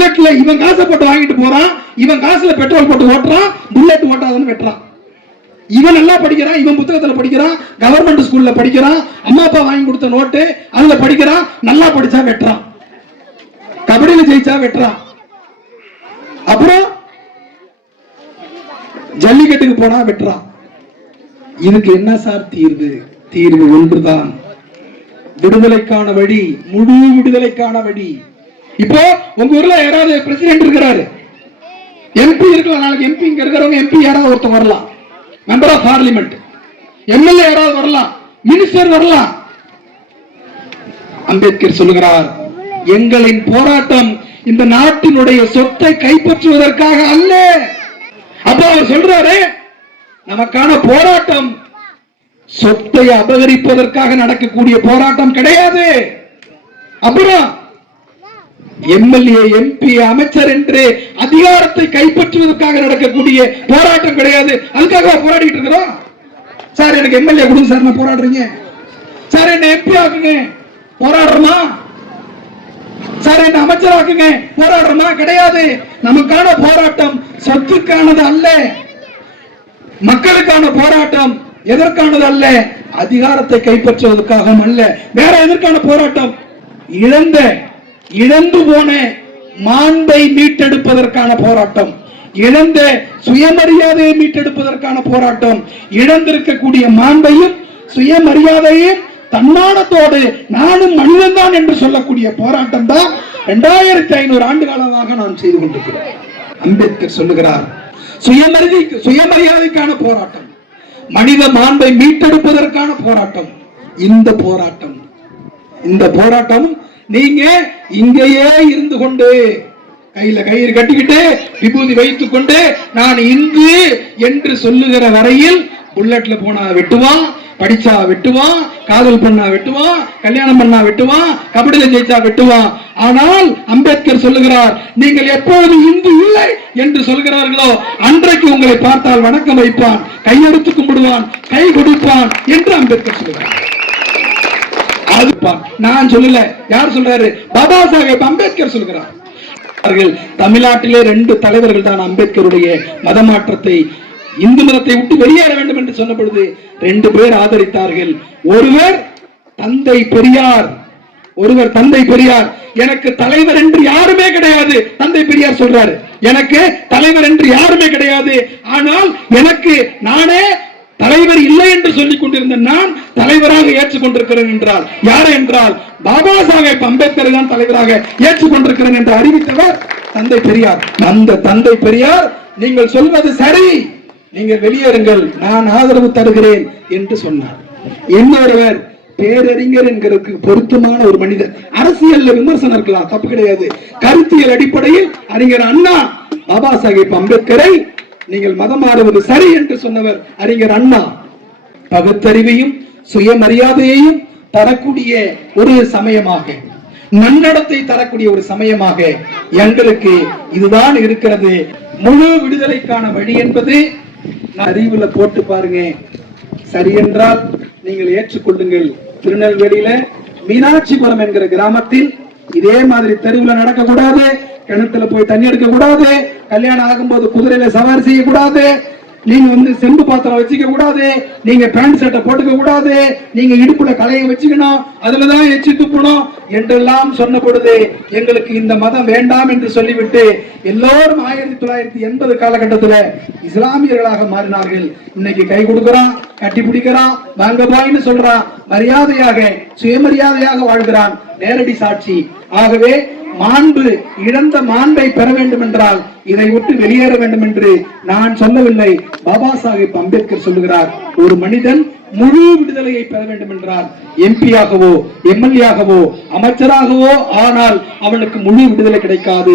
புல்லட்ல இவன் காசை போட்டு வாங்கிட்டு போறான், இவன் காசுல பெட்ரோல் போட்டு ஓட்டுறான், புல்லட் ஓட்டாதன்னு வெட்டுறான். இவன் நல்லா படிக்கிறான், இவன் புத்தகத்துல படிக்கிறான், கவர்மெண்ட் ஸ்கூல்ல படிக்கிறான், அம்மா அப்பா வாங்கி கொடுத்த நோட்டு அதுல படிக்கிறான், நல்லா படிச்சா வெட்டுறான், கபடியில ஜெயிச்சா வெட்டுறான். அப்புறம் ஜல்லிக்கட்டுக்கு போனா வெட்டுறான். இதுக்கு என்ன சார் தீர்வு? தீர்வு ஒன்றுதான், விடுதலைக்கான வழி, முழு விடுதலைக்கான வழி. இப்போ உங்க ஊர்ல யாராவது பிரசிடென்ட் இருக்கிறாரு, எம்பி இருக்கலாம், நாளைக்கு எம்பி இங்க இருக்கிறவங்க எம்பி யாராவது ஒருத்தர் வரலாம், மெம்பர் ஆஃப் பார்லிமெண்ட், எம்எல்ஏ யாராவது வரலாம், மினிஸ்டர் வரலாம். அம்பேத்கர் சொல்லுகிறார், எங்களின் போராட்டம் இந்த நாட்டினுடைய சொத்தை கைப்பற்றுவதற்காக அல்ல. அப்ப அவர் சொல்றாரு, நமக்கான போராட்டம் சொத்தை அபகரிப்பதற்காக நடக்கக்கூடிய போராட்டம் கிடையாது. அப்புறம் எம்எல்ஏ, எம்பி, அமைச்சர் என்று அதிகாரத்தை கைப்பற்றுவதற்காக நடக்கக்கூடிய போராட்டம் கிடையாது. அதுக்காக போராடிட்டு இருக்கிறோம். சார் எனக்கு எம்எல்ஏ கொடுங்க சார், நான் போராடுறீங்க. சார் என்ன எம்பி ஆக்குங்க, போராடுறோமா? சார் என்ன அமைச்சர் ஆக்குங்க, போராடுறோமா? கிடையாது. நமக்கான போராட்டம் சொத்துக்கானது அல்ல, மக்களுக்கான போராட்டம் எதற்கானது அல்ல, அதிகாரத்தை கைப்பற்றுவதற்காகவும் அல்ல. வேற எதற்கான போராட்டம்? இழந்து போன மாண்பை மீட்டெடுப்பதற்கான போராட்டம், இழந்த சுயமரியாதையை மீட்டெடுப்பதற்கான போராட்டம், இழந்திருக்கக்கூடிய மாண்பையும் சுயமரியாதையும் தன்மானத்தோடு நானும் மனிதன் தான் என்று சொல்லக்கூடிய போராட்டம் தான் 2500 ஆண்டு காலமாக நாம் செய்து கொண்டிருக்கிறோம். அம்பேத்கர் சொல்லுகிறார், சுயமரியாதைக்கான போராட்டம், மனித மாண்பை மீட்டெடுப்பதற்கான போராட்டம். இந்த போராட்டம் நீங்க இங்கேயே இருந்து கொண்டு கையில கயிறு கட்டிக்கிட்டு விபூதி வைத்துக் கொண்டு நான் இந்து என்று சொல்லுகிற வரையில் புல்லட்ல போனா வெட்டுவான், படிச்சா வெட்டுவான், காதல் பண்ணா வெட்டுவான், கல்யாணம் பண்ணா வெட்டுவான், கபடியில ஜெயிச்சா வெட்டுவான். ஆனால் அம்பேத்கர் சொல்லுகிறார், நீங்கள் எப்போது இந்து இல்லை என்று சொல்கிறார்களோ அன்றைக்கு உங்களை பார்த்தால் வணக்கம் வைப்பான், கையெடுத்து கும்பிடுவான், கை கொடுப்பான் என்று அம்பேத்கர் சொல்லுகிறார். நான் சொல்லல, யார் சொல்றாரு? பாபா சாஹேப் அம்பேத்கர் சொல்கிறார். தமிழ்நாட்டிலே 2 தலைவர்கள் தான் அம்பேத்கருடைய மதமாற்றத்தை, இந்து மதத்தை விட்டு வெளியேற வேண்டும் என்று சொன்ன பொழுது 2 பேர் ஆதரித்தார்கள். ஒருவர் தந்தை பெரியார். எனக்கு தலைவர் என்று யாருமே கிடையாது, தந்தை பெரியார் சொல்றாரு. எனக்கு தலைவர் என்று யாருமே கிடையாது, ஆனால் எனக்கு நானே தலைவர் இல்லை என்று சொல்லிக் கொண்டிருந்த நான் தலைவராக ஏற்றுக்கொண்டிருக்கிறேன் என்றால் யார் என்றால் பாபா சாஹேப் அம்பேத்கர் தான் தலைவராக ஏற்றுக்கொண்டிருக்கிறேன் என்று அறிவித்தவர் தந்தை பெரியார். அந்த தந்தை பெரியார், நீங்கள் சொல்வது சரி, நீங்கள் வெளியேறுங்கள், நான் ஆதரவு தருகிறேன் என்று சொன்னார். இன்னொருவர் பேரறிஞர் என்கிறதுக்கு பொருத்தமான ஒரு மனிதர், அரசியல் விமர்சனம் இருக்கலாம், தப்பு கிடையாது. கருத்தியல் அடிப்படையில் அறிஞர் அண்ணா பாபா சாஹேப் அம்பேத்கரை நீங்கள் மதம் மாறுவது சரி என்று சொன்னவர் அறிஞர் அண்ணா. பகுத்தறிவையும் சுயமரியாதையையும் தரக்கூடிய ஒரு சமயமாக, நன்னடத்தை தரக்கூடிய ஒரு சமயமாக எங்களுக்கு இதுதான் இருக்கிறது. முழு விடுதலைக்கான வழி என்பது அறிவுல போட்டு பாருங்க, சரி என்றால் நீங்கள் ஏற்றுக்கொள்ளுங்கள். திருநெல்வேலியில மீனாட்சிபுரம் என்கிற கிராமத்தில் இதே மாதிரி தெருவில் நடக்க கூடாது, கிணத்துல போய் தண்ணி எடுக்க கூடாது, கல்யாணம் ஆகும்போது குதிரையில சவாரி செய்ய கூடாது, நீங்க செம்பு பாத்திரம் வச்சுக்க கூடாது, நீங்க பேண்ட் சட்டை போட்டுக்க கூடாது, நீங்க இடுப்புல கலையை வச்சுக்கணும், அதுலதான் எச்சி துப்பணும் என்றெல்லாம் சொன்ன பொழுது எங்களுக்கு இந்த மதம் வேண்டாம் என்று சொல்லிவிட்டு எல்லோரும் 1980 காலகட்டத்தில் இஸ்லாமியர்களாக மாறினார்கள். இன்னைக்கு கை கொடுக்கிறான், கட்டி பிடிக்கிறான், வாங்க பாயின்னு சொல்றான், மரியாதையாக சுயமரியாதையாக வாழ்கிறான். நேரடி சாட்சி. ஆகவே மாண்பு, இழந்த மாண்பை பெற வேண்டும் என்றால் இதை விட்டு வெளியேற வேண்டும் என்று நான் சொல்லவில்லை, பாபா சாஹேப் அம்பேத்கர் சொல்லுகிறார். ஒரு மனிதன் முழு விடுதலையை பெற வேண்டும் என்றால் எம்பியாகவோ எம்எல்ஏ அமைச்சராகவோ ஆனால் அவனுக்கு முழு விடுதலை கிடைக்காது.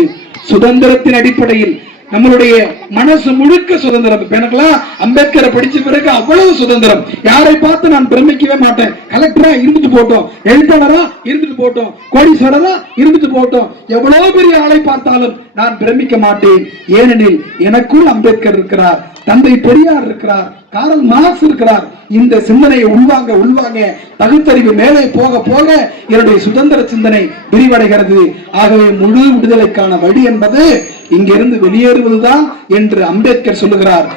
சுதந்திரத்தின் அடிப்படையில் நம்மளுடைய மனசு முழுக்க சுதந்திரம். எனக்குலாம் அம்பேத்கரை படிச்ச பிறகு அவ்வளவு சுதந்திரம். யாரை பார்த்து நான் பிரமிக்கவே மாட்டேன். கலெக்டரா இருந்துட்டு போட்டோம், எழுத்தாளரா இருந்துட்டு போட்டோம், கோடீஸ்வரரா இருந்துட்டு போட்டோம், எவ்வளவு பெரிய ஆளை பார்த்தாலும் நான் பிரமிக்க மாட்டேன். ஏனெனில் எனக்குள் அம்பேத்கர் இருக்கிறார், தந்தை பெரியார் இருக்கிறார், காரல் மார்க்ஸ் இருக்கிறார். இந்த சிந்தனையை உள்வாங்க பகுத்தறிவு மேலே போக போக என்னுடைய சுதந்திர சிந்தனை விரிவடைகிறது. ஆகவே முழு விடுதலைக்கான வழி என்பது இங்கிருந்து வெளியேறுவதுதான் என்று அம்பேத்கர் சொல்லுகிறார்.